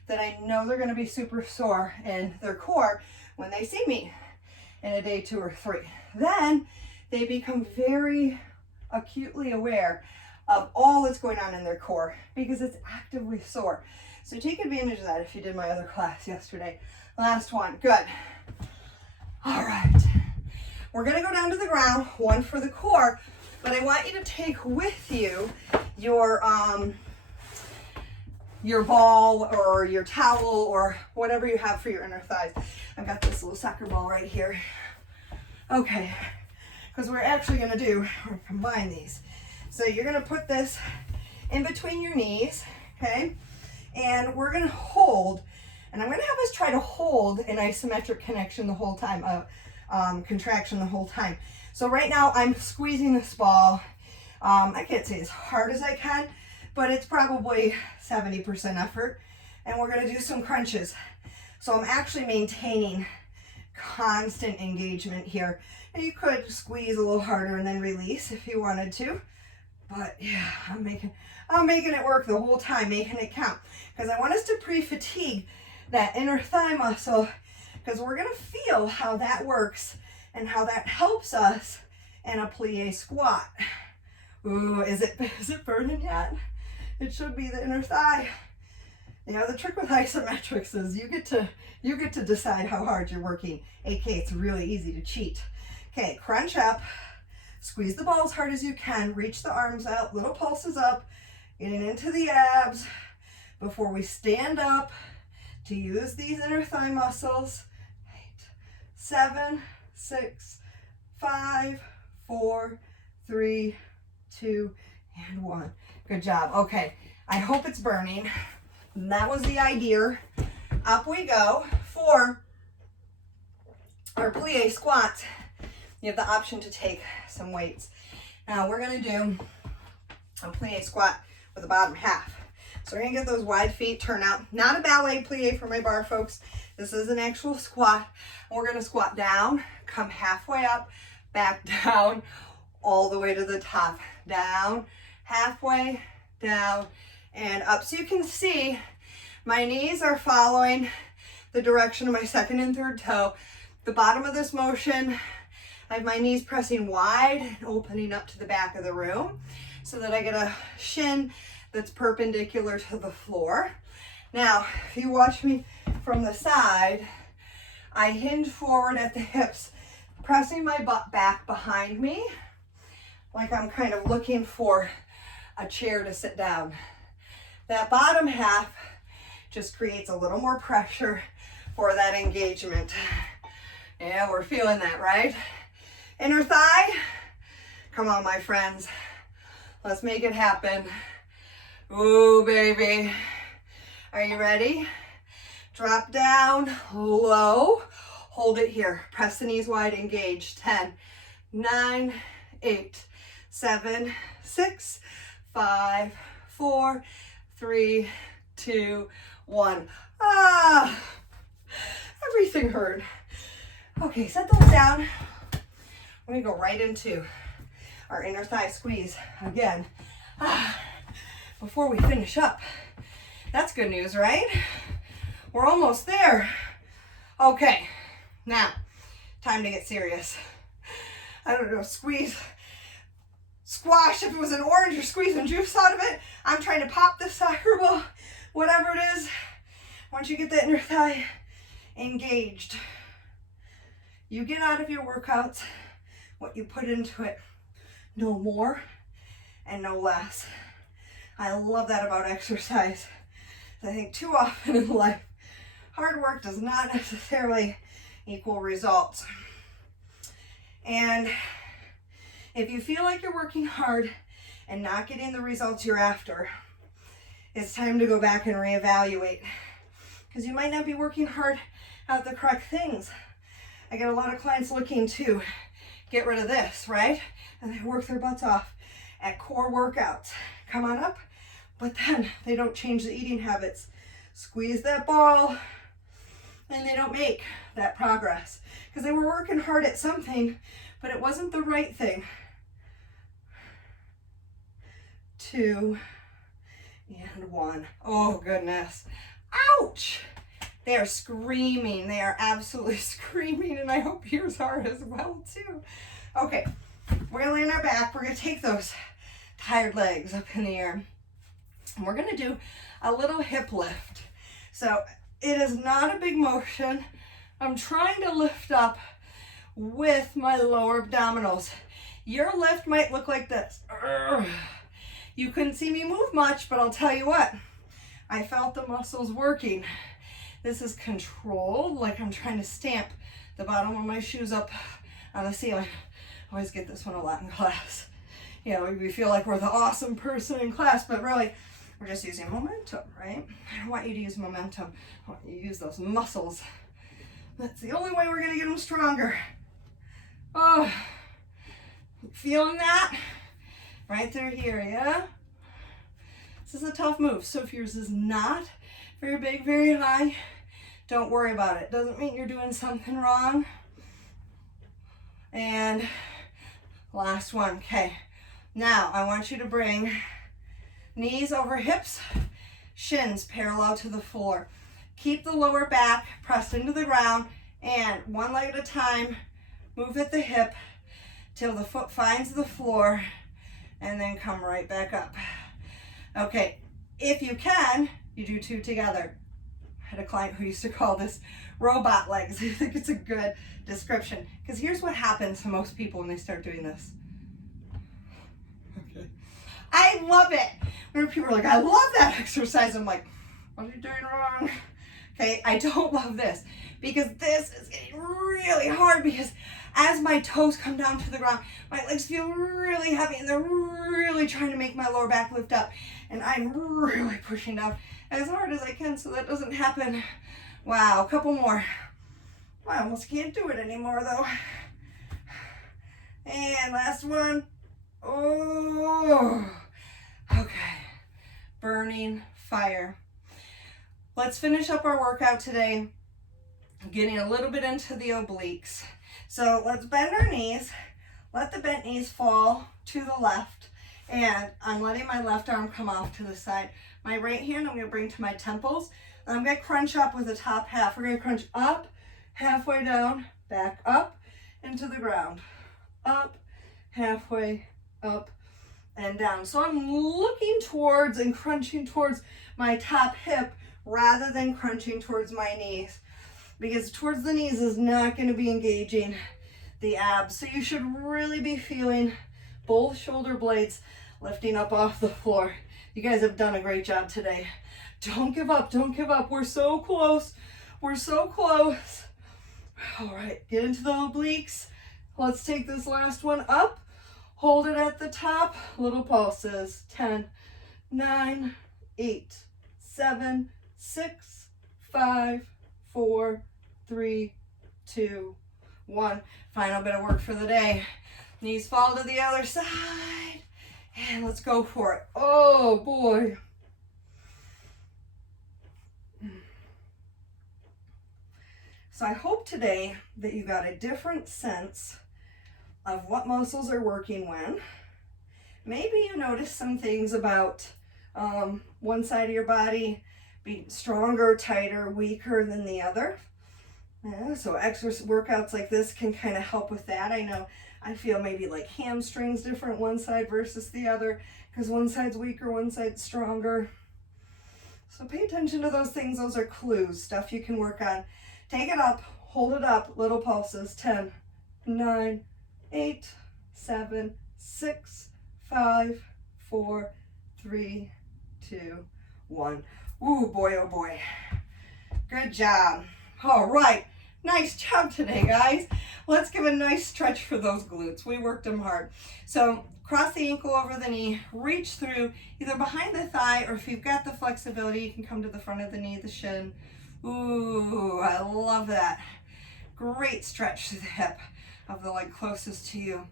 that I know they're going to be super sore in their core when they see me in a day 2 or 3. Then they become very acutely aware of all that's going on in their core because it's actively sore. So take advantage of that if you did my other class yesterday. Last one. Good. All right. We're going to go down to the ground, one for the core, but I want you to take with you your ball or your towel or whatever you have for your inner thighs. I've got this little soccer ball right here. Okay, because we're actually going to combine these. So you're going to put this in between your knees, okay? And we're going to hold, and I'm going to have us try to hold an isometric connection the whole time, contraction the whole time. So right now I'm squeezing this ball. I can't say as hard as I can, but it's probably 70% effort. And we're going to do some crunches. So I'm actually maintaining constant engagement here. And you could squeeze a little harder and then release if you wanted to. But yeah, I'm making it work the whole time, making it count. Because I want us to pre-fatigue that inner thigh muscle, because we're going to feel how that works and how that helps us in a plie squat. Ooh, is it burning yet? It should be the inner thigh. You know, the trick with isometrics is you get to decide how hard you're working. AK, it's really easy to cheat. Okay, crunch up, squeeze the ball as hard as you can, reach the arms out, little pulses up, getting into the abs before we stand up to use these inner thigh muscles. 8, 7, 6, 5, 4, 3, 2, and 1. Good job. Okay, I hope it's burning. And that was the idea. Up we go for our plie squat. You have the option to take some weights. Now we're going to do a plie squat with the bottom half. So we're going to get those wide feet, turn out. Not a ballet plie for my bar folks. This is an actual squat. And we're going to squat down, come halfway up, back down, all the way to the top. Down, halfway, down, and up. So you can see my knees are following the direction of my second and third toe. The bottom of this motion, I have my knees pressing wide and opening up to the back of the room so that I get a shin that's perpendicular to the floor. Now, if you watch me from the side, I hinge forward at the hips, pressing my butt back behind me, like I'm kind of looking for a chair to sit down. That bottom half just creates a little more pressure for that engagement. Yeah, we're feeling that, right? Inner thigh. Come on, my friends. Let's make it happen. Ooh, baby. Are you ready? Drop down, low. Hold it here. Press the knees wide, engage. 10, 9, 8, 7, 6, 5, 4, 3, 2, 1. Ah, everything hurt. Okay, set those down. We're gonna go right into our inner thigh squeeze again. Before we finish up, that's good news, right? We're almost there. Okay, now, time to get serious. I don't know, squeeze, squash, if it was an orange, you're squeezing juice out of it. I'm trying to pop this soccer ball, whatever it is. Once you get the inner thigh engaged, you get out of your workouts what you put into it. No more and no less. I love that about exercise. I think too often in life, hard work does not necessarily equal results. And if you feel like you're working hard and not getting the results you're after, it's time to go back and reevaluate. Because you might not be working hard at the correct things. I get a lot of clients looking to get rid of this, right? And they work their butts off at core workouts. Come on up, but then they don't change the eating habits. Squeeze that ball, and they don't make that progress. Because they were working hard at something, but it wasn't the right thing. 2 and 1. Oh, goodness. Ouch! They are screaming. They are absolutely screaming, and I hope yours are as well, too. Okay, we're going to lay on our back. We're going to take those tired legs up in the air, and we're going to do a little hip lift. So it is not a big motion. I'm trying to lift up with my lower abdominals. Your lift might look like this. You couldn't see me move much, but I'll tell you what, I felt the muscles working. This is controlled, like I'm trying to stamp the bottom of my shoes up on the ceiling. I always get this one a lot in class. You know, we feel like we're the awesome person in class, but really, we're just using momentum, right? I don't want you to use momentum. I want you to use those muscles. That's the only way we're gonna get them stronger. Oh, feeling that? Right there here, yeah? This is a tough move. So if yours is not very big, very high, don't worry about it. Doesn't mean you're doing something wrong. And last one, okay. Now I want you to bring knees over hips, shins parallel to the floor. Keep the lower back pressed into the ground, and one leg at a time, move at the hip till the foot finds the floor, and then come right back up. Okay, If you can, you do 2 together. I had a client who used to call this robot legs. I think it's a good description, because here's what happens to most people when they start doing this. Okay. I love it. When people are like, I love that exercise, I'm like, what are you doing wrong? Okay, I don't love this, because this is getting really hard, because as my toes come down to the ground, my legs feel really heavy and they're really trying to make my lower back lift up, and I'm really pushing down as hard as I can so that doesn't happen. Wow, a couple more. I almost can't do it anymore though. And last one. Oh, okay. Burning fire. Let's finish up our workout today, getting a little bit into the obliques. So let's bend our knees, let the bent knees fall to the left, and I'm letting my left arm come off to the side. My right hand I'm going to bring to my temples, and I'm going to crunch up with the top half. We're going to crunch up, halfway down, back up, into the ground. Up, halfway, up, and down. So I'm looking towards and crunching towards my top hip rather than crunching towards my knees, because towards the knees is not going to be engaging the abs. So you should really be feeling both shoulder blades lifting up off the floor. You guys have done a great job today. Don't give up, don't give up. We're so close. We're so close. All right, get into the obliques. Let's take this last one up. Hold it at the top. Little pulses. 10, 9, 8, 7, 6, 5, 4, 3, 2, 1. Final bit of work for the day. Knees fall to the other side. And let's go for it. Oh boy. So I hope today that you got a different sense of what muscles are working when. Maybe you noticed some things about one side of your body being stronger, tighter, weaker than the other. Yeah, so exercise workouts like this can kind of help with that. I know I feel maybe like hamstrings different one side versus the other, because one side's weaker, one side's stronger. So pay attention to those things. Those are clues, stuff you can work on. Take it up, hold it up, little pulses. 10, 9, 8, 7, 6, 5, 4, 3, 2, 1. Ooh, boy, oh boy. Good job. All right. Nice job today, guys. Let's give a nice stretch for those glutes. We worked them hard. So cross the ankle over the knee, reach through either behind the thigh, or if you've got the flexibility, you can come to the front of the knee, the shin. Ooh, I love that. Great stretch to the hip of the leg closest to you.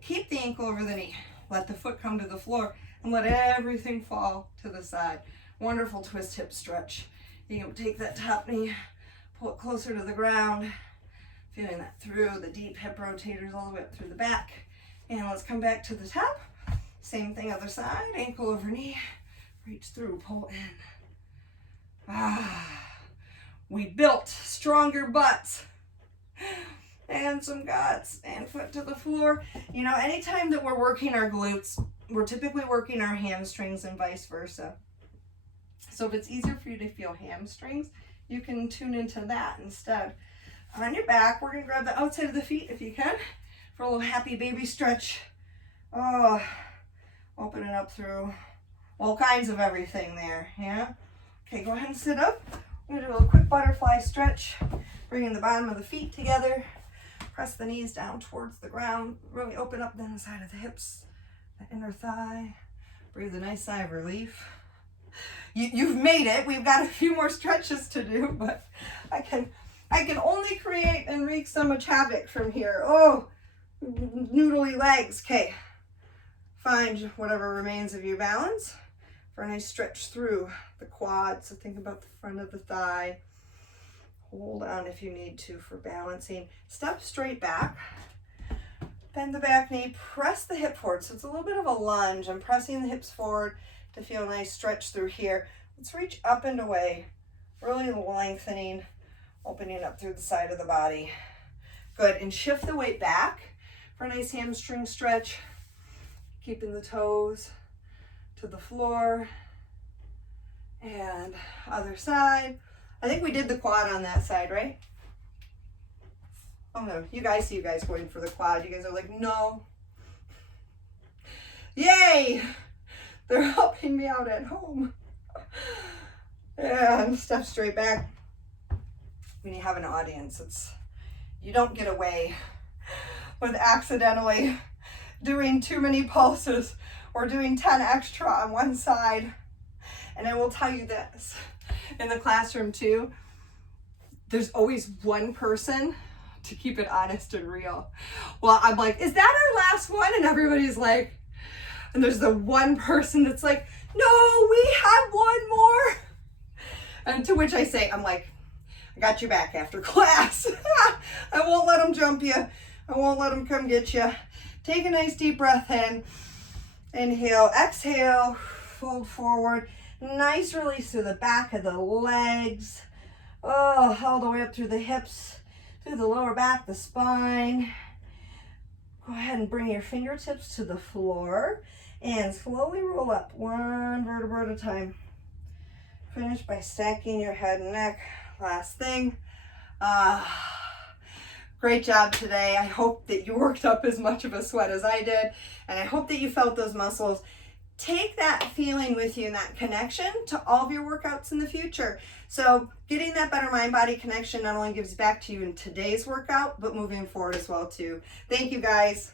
Keep the ankle over the knee. Let the foot come to the floor and let everything fall to the side. Wonderful twist hip stretch. You can take that top knee, pull it closer to the ground, feeling that through the deep hip rotators all the way up through the back. And let's come back to the top. Same thing, other side, ankle over knee, reach through, pull in. We built stronger butts and some guts, and foot to the floor. You know, anytime that we're working our glutes, we're typically working our hamstrings and vice versa. So if it's easier for you to feel hamstrings, you can tune into that instead. On your back, we're going to grab the outside of the feet if you can for a little happy baby stretch. Oh, opening up through all kinds of everything there, yeah? Okay, go ahead and sit up. We're going to do a little quick butterfly stretch, bringing the bottom of the feet together. Press the knees down towards the ground. Really open up the inside of the hips, the inner thigh. Breathe a nice sigh of relief. You've made it. We've got a few more stretches to do, but I can only create and wreak so much havoc from here. Oh, noodly legs. Okay, find whatever remains of your balance for a nice stretch through the quad. So think about the front of the thigh. Hold on if you need to for balancing. Step straight back. Bend the back knee. Press the hip forward. So it's a little bit of a lunge. I'm pressing the hips forward to feel a nice stretch through here. Let's reach up and away, really lengthening, opening up through the side of the body. Good, and shift the weight back for a nice hamstring stretch, keeping the toes to the floor. And other side. I think we did the quad on that side, right? Oh no, you guys see you guys going for the quad. You guys are like, no. Yay! They're helping me out at home. And step straight back. When you have an audience, you don't get away with accidentally doing too many pulses or doing 10 extra on one side. And I will tell you this, in the classroom too, there's always one person to keep it honest and real. Well, I'm like, is that our last one? And everybody's like, and there's the one person that's like, no, we have one more. And to which I say, I'm like, I got you back after class. I won't let them jump you. I won't let them come get you. Take a nice deep breath in. Inhale, exhale, fold forward. Nice release through the back of the legs. Oh, all the way up through the hips, through the lower back, the spine. Go ahead and bring your fingertips to the floor and slowly roll up one vertebra at a time. Finish by stacking your head and neck. Last thing. Great job today. I hope that you worked up as much of a sweat as I did, and I hope that you felt those muscles. Take that feeling with you and that connection to all of your workouts in the future. So getting that better mind-body connection not only gives back to you in today's workout, but moving forward as well too. Thank you guys.